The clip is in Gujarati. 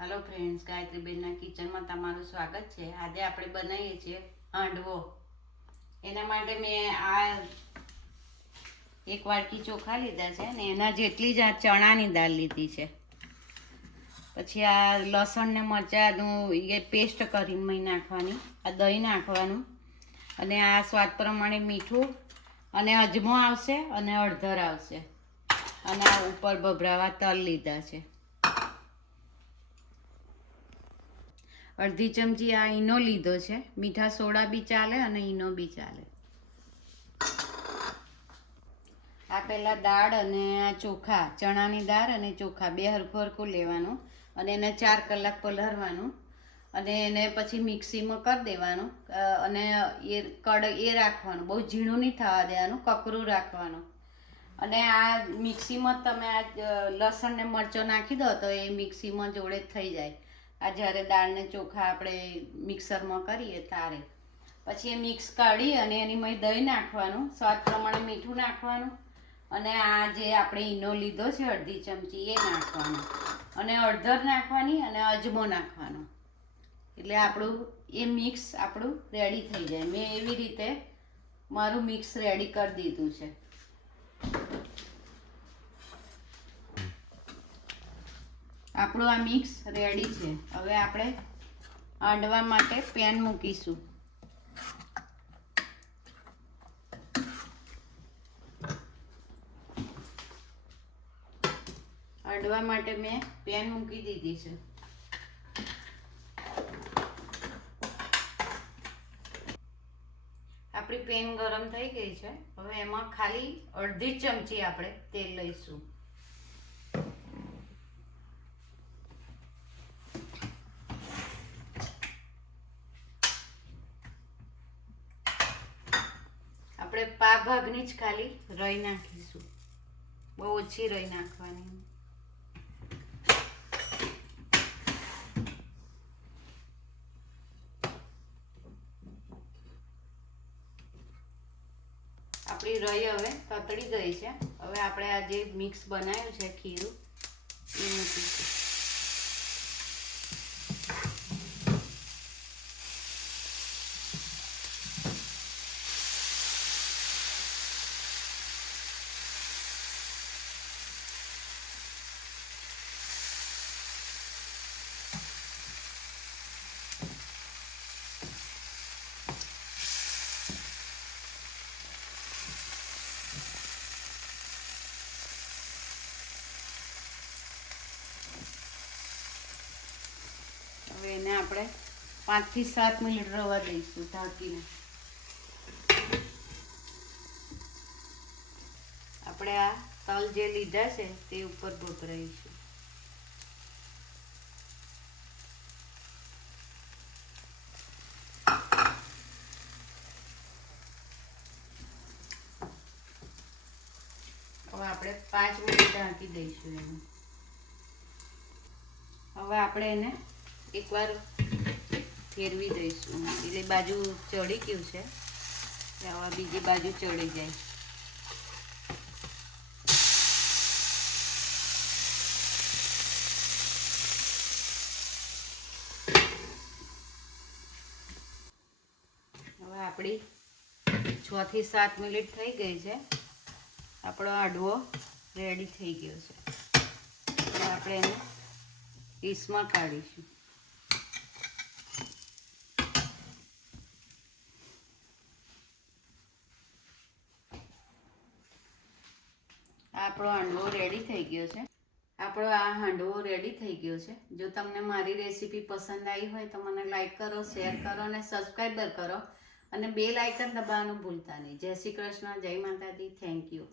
हेलो फ्रेंड्स, गायत्री बेनना किचन में तमाરું સ્વાગત છે। આજે આપણે બનાવીએ છીએ હાંડવો। એના માટે મેં આ એક વાટકી ચોખા લીધા છે ને એના જેટલી જ આ ચણાની દાળ લીધી છે। પછી આ લસણ ને મરચાંનું એ પેસ્ટ કરીને મેં નાખવાની, આ દહીં નાખવાનું અને આ સ્વાદ પ્રમાણે મીઠું અને અજમો આવશે અને હળદર આવશે અને આ ઉપર ભભરાવા તલ લીધા છે। અડધી ચમચી આ ઈનો લીધો છે, મીઠા સોડા બી ચાલે અને ઈનો બી ચાલે। આ પહેલાં દાળ અને આ ચોખા, ચણાની દાળ અને ચોખા બે હરખું હરખું લેવાનું અને એને 4 કલાક પલાળવાનું અને એને પછી મિક્સીમાં કરી દેવાનું અને એ રાખવાનું, બહુ ઝીણું નહીં થવા દેવાનું, કકરું રાખવાનું। અને આ મિક્સીમાં તમે આ લસણ ને મરચો નાખી દો તો એ મિક્સીમાં જોડે જ થઈ જાય। આ જ્યારે દાળ ને ચોખા આપણે મિક્સરમાં કરીએ ત્યારે પછી એ મિક્સ કાઢી અને એની મેં દહીં નાખવાનું, સ્વાદ પ્રમાણે મીઠું નાખવાનું અને આ જે આપણે ઈનો લીધો છે અડધી ચમચી એ નાખવાનું અને હળદર નાખવાની અને અજમો નાખવાનો, એટલે આપણું એ મિક્સ આપણું રેડી થઈ જાય। મેં એવી રીતે મારું મિક્સ રેડી કરી દીધું છે। આપણું આ મિક્સ રેડી છે। હવે આપણે હાંડવા માટે પેન મૂકીશું। હાંડવા માટે મેં પેન મૂકી દીધી છે। આપણી પેન ગરમ થઈ ગઈ છે। હવે એમાં ખાલી અડધી ચમચી આપણે તેલ લઈશું। આપણે પા ભાગની જ ખાલી રાઈ નાખીશું, બહુ ઓછી રાઈ નાખવાની। આપણી રાઈ હવે તતડી ગઈ છે। હવે આપણે આ જે મિક્સ બનાવ્યું છે ખીરું એ મૂકીશું। હવે એને આપણે 5 થી 7 મિનિટ રવા દઈશું ઢાંકીને। આપણે આ તલ જે લીધા છે તે ઉપર ભભરાઈશું। હવે આપણે 5 મિનિટ ઢાંકી દઈશું એને। હવે આપણે એને એકવાર ફેરવી દઈશું, એટલે બાજુ ચડી ગયું છે, હવે બીજી બાજુ ચડી જાય। હવે આપણી 6 થી 7 મિનિટ થઈ ગઈ છે। આપણો હાંડવો રેડી થઈ ગયો છે। હવે આપણે એને ડીશમાં કાઢીશું। આપણો હાંડવો રેડી થઈ ગયો છે। આપણો આ હાંડવો રેડી થઈ ગયો છે। જો તમને મારી રેસીપી પસંદ આવી હોય તો મને લાઈક કરો, શેર કરો અને સબસ્ક્રાઈબર કરો અને બેલ આઇકન દબાવવાનું ભૂલતા નહીં। જય શ્રી કૃષ્ણ, જય માતાજી, થેન્ક યુ।